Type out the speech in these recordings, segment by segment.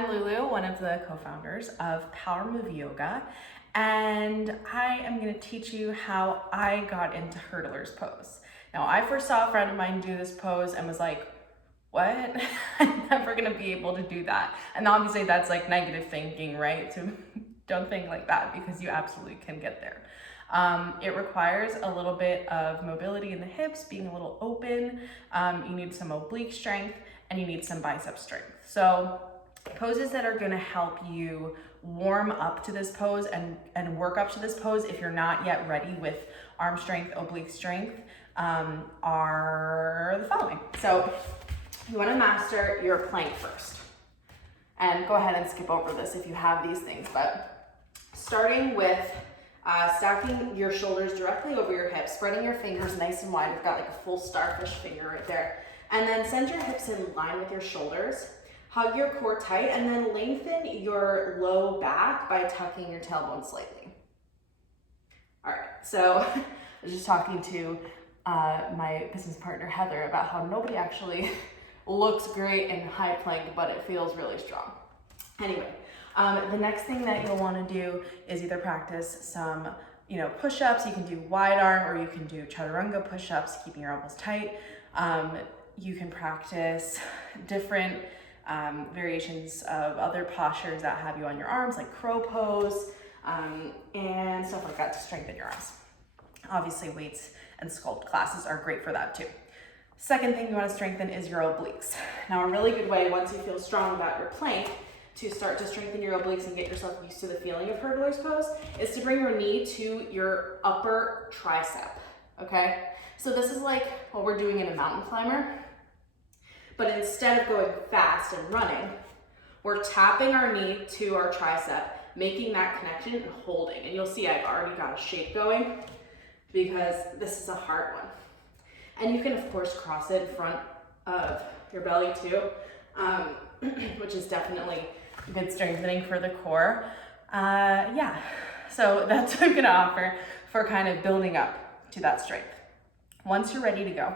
I'm Loulou, one of the co-founders of Power Move Yoga, and I am going to teach you how I got into hurdler's pose. Now, I first saw a friend of mine do this pose and was like, what? I'm never going to be able to do that. And obviously that's like negative thinking, right? So don't think like that, because you absolutely can get there. It requires a little bit of mobility in the hips, being a little open. You need some oblique strength and you need some bicep strength. So poses that are going to help you warm up to this pose and work up to this pose if you're not yet ready with arm strength, oblique strength, are the following. So you want to master your plank first. And go ahead and skip over this if you have these things, but starting with stacking your shoulders directly over your hips, spreading your fingers nice and wide. We've got like a full starfish finger right there. And then send your hips in line with your shoulders. Hug your core tight and then lengthen your low back by tucking your tailbone slightly. All right, so I was just talking to my business partner, Heather, about how nobody actually looks great in high plank, but it feels really strong. Anyway, the next thing that you'll want to do is either practice some, push-ups. You can do wide arm or you can do chaturanga push-ups, keeping your elbows tight. You can practice different variations of other postures that have you on your arms, like crow pose, and stuff like that to strengthen your arms. Obviously, weights and sculpt classes are great for that too. Second thing you want to strengthen is your obliques. Now, a really good way, once you feel strong about your plank, to start to strengthen your obliques and get yourself used to the feeling of hurdler's pose is to bring your knee to your upper tricep, okay? So this is like what we're doing in a mountain climber, but instead of going fast and running, we're tapping our knee to our tricep, making that connection and holding. And you'll see I've already got a shape going because this is a hard one. And you can, of course, cross it in front of your belly too, which is definitely good strengthening for the core. So that's what I'm gonna offer for kind of building up to that strength. Once you're ready to go,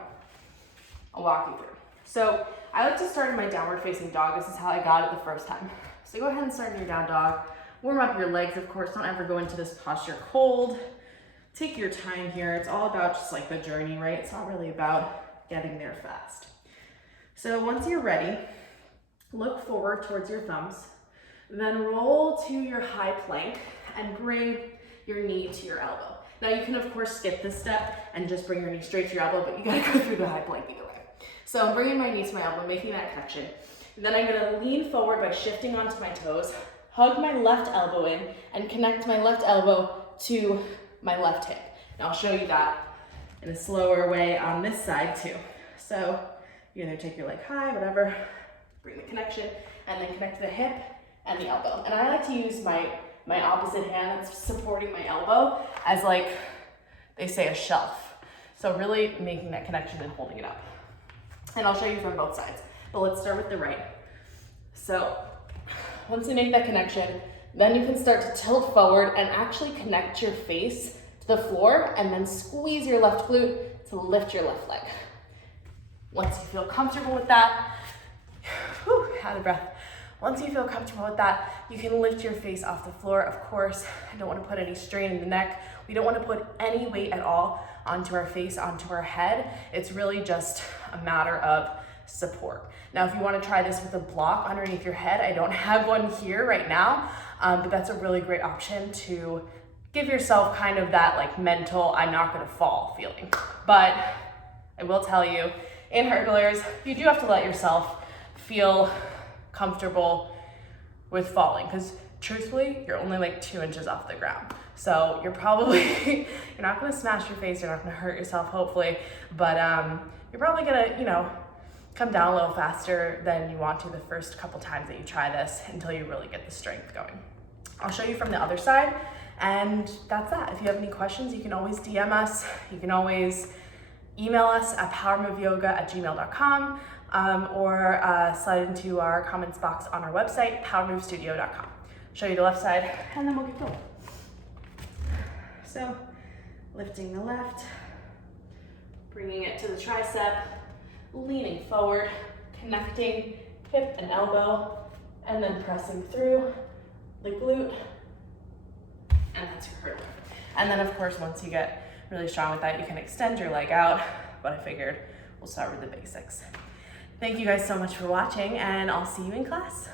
I'll walk you through. So I like to start in my downward facing dog. This is how I got it the first time. So go ahead and start in your down dog. Warm up your legs, of course. Don't ever go into this posture cold. Take your time here. It's all about just like the journey, right? It's not really about getting there fast. So once you're ready, look forward towards your thumbs, then roll to your high plank and bring your knee to your elbow. Now you can of course skip this step and just bring your knee straight to your elbow, but you gotta go through the high plank either way. So I'm bringing my knee to my elbow, making that connection. And then I'm gonna lean forward by shifting onto my toes, hug my left elbow in, and connect my left elbow to my left hip. Now I'll show you that in a slower way on this side too. So you either take your leg high, whatever, bring the connection, and then connect the hip and the elbow. And I like to use my opposite hand that's supporting my elbow as, like they say, a shelf. So really making that connection and holding it up. And I'll show you from both sides, but let's start with the right. So once you make that connection, then you can start to tilt forward and actually connect your face to the floor and then squeeze your left glute to lift your left leg. Once you feel comfortable with that, out of breath. Once you feel comfortable with that, you can lift your face off the floor. Of course, I don't want to put any strain in the neck. We don't want to put any weight at all onto our face, onto our head. It's really just a matter of support. Now, if you want to try this with a block underneath your head, I don't have one here right now, but that's a really great option to give yourself kind of that like mental, I'm not going to fall feeling. But I will tell you, in hurdlers, you do have to let yourself feel comfortable with falling, because truthfully, you're only like 2 inches off the ground. So you're probably, you're not gonna smash your face, you're not gonna hurt yourself, hopefully, but you're probably gonna, come down a little faster than you want to the first couple times that you try this until you really get the strength going. I'll show you from the other side, and that's that. If you have any questions, you can always DM us. You can always email us at powermoveyoga@gmail.com. Or slide into our comments box on our website, powermovestudio.com. Show you the left side, and then we'll get going. So, lifting the left, bringing it to the tricep, leaning forward, connecting hip and elbow, and then pressing through the glute, and that's your hurdle. And then of course, once you get really strong with that, you can extend your leg out, but I figured we'll start with the basics. Thank you guys so much for watching, and I'll see you in class.